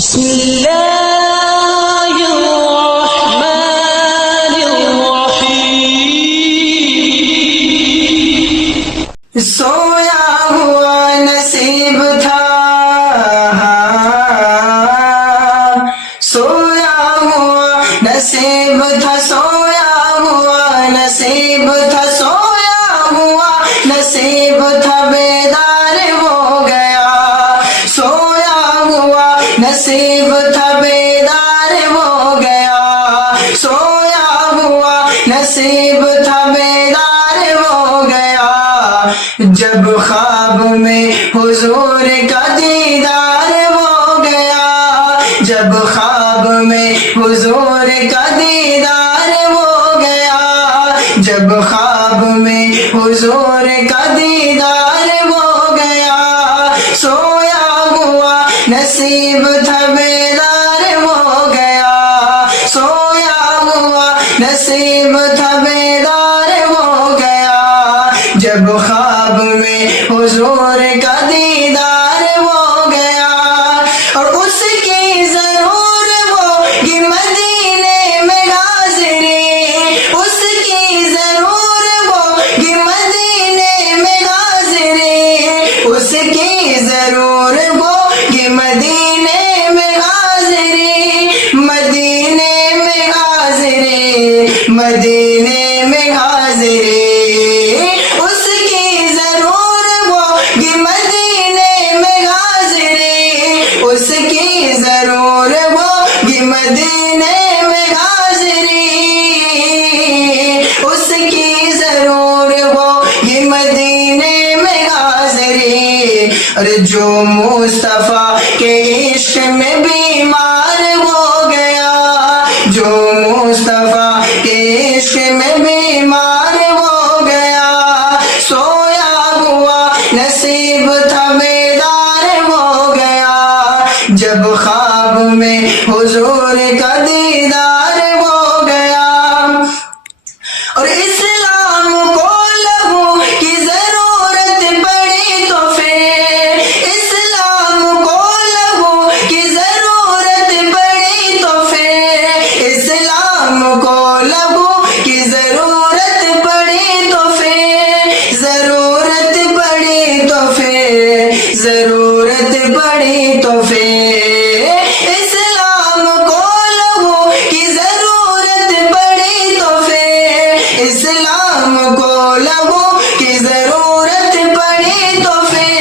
بسم اللہ الرحمن الرحیم سویا ہوا نصیب تھا، سویا ہوا نصیب تھا، سویا ہوا نصیب تھا، سویا ہوا نصیب تھا، بیدار ہو گیا، سویا ہوا نصیب تھا، بیدار ہو گیا، سویا ہوا نصیب تھا، بیدار ہو گیا، جب خواب میں حضور کا دیدار ہو گیا، جب خواب میں حضور کا دیدار ہو گیا، جب خواب میں حضور کا دیدار ہو گیا، سویا ہوا نصیب تھا، بیدار ہو گیا، سویا ہوا نصیب تھا، بیدار ہو گیا، جب خواب میں حضور کا دیدار ہو گیا، اور اس کی ضرور ہوگی مدینے میں حاضری، اس کی ضرور ہوگی مدینے میں حاضری، اس کی ضرور ہوگی مدینے میں حاضری، مدینے میں حاضری، مدینے میں حاضری، اس کی ضرور ہوگی مدینے میں حاضری، اس کی ضرور ہوگی مدینے میں حاضری، اس کی ضرور ہوگی مدینے میں حاضری، اور جو مصطفیٰ کے عشق میں بیمار ہو گیا، جو مصطفیٰ کے عشق میں بیمار ہو گیا، سویا ہوا نصیب تھا، بیدار ہو گیا، جب خواب میں حضور کا دیدار ہو گیا، اور اسلام کو لہو کی ضرورت پڑی تو پھر، اسلام کو لہو کی ضرورت پڑی تو پھر، اسلام کو لہو کی ضرورت پڑی تو پھر، ضرورت پڑی تو پھر، ضرورت پڑی تو پھر، اسلام کو لہو کی ضرورت پڑی تو پھر، اسلام کو لہو کی ضرورت پڑی تو پھر،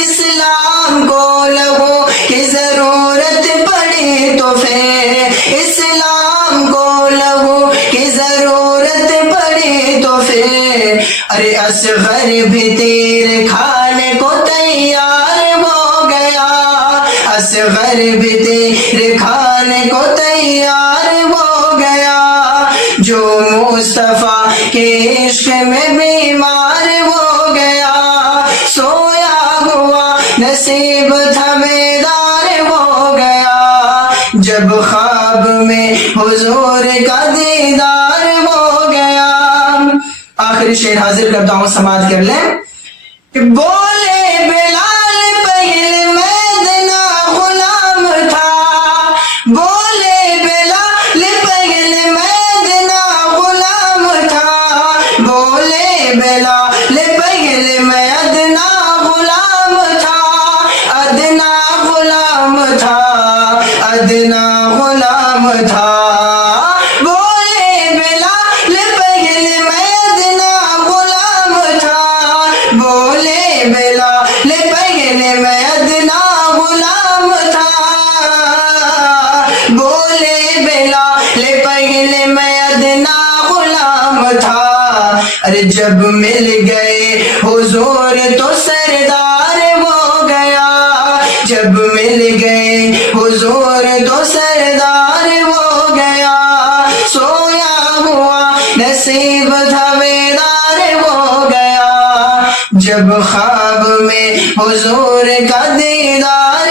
اسلام کو لہو کی ضرورت پڑی تو پھر، اسلام کو لہو کی ضرورت پڑی تو پھر، ارے اصغر بھی تیر کھانے کو تیار ہو گیا، اصغر بھی تیر کھانے کو تیار ہو گیا، جو مصطفیٰ کے عشق میں بیمار ہو گیا، سویا ہوا نصیب تھا، بیدار ہو گیا، جب خواب میں حضور کا دیدار ہو گیا۔ آخری شعر حاضر کرتا ہوں، سماعت کر لیں۔ بولے بلال پہلے میدنا غلام تھا، بولے بلال پہلے میدنا غلام تھا، بولے بلال پہلے میدنا غلام تھا، ادنا غلام تھا، ادنا غلام تھا، بولے بلال پہلے میدنا غلام تھا، بولے بلال پہلے میدنا غلام تھا، بولے بلال پہلے میدنا غلام تھا، ارے جب مل گئے حضور تو سردار ہو گیا، جب مل گئے حضور تو سردار ہو گیا، سویا ہوا نصیب تھا، بیدار ہو گیا، جب خواب میں حضور کا دیدار